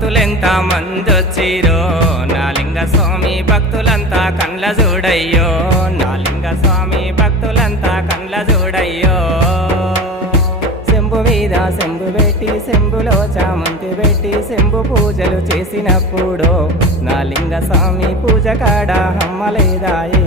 భక్తులెంత మందొచ్చిరో నా లింగ స్వామి భక్తులంతా కండ్ల చూడయ్యో నా లింగ స్వామి భక్తులంతా కండ్ల చూడయ్యో శంభు మీద శంభు పెట్టి శంభులో చామంతి పెట్టి శంభు పూజలు చేసినప్పుడు నా లింగ స్వామి పూజ కాడ హమ్మలేదాయే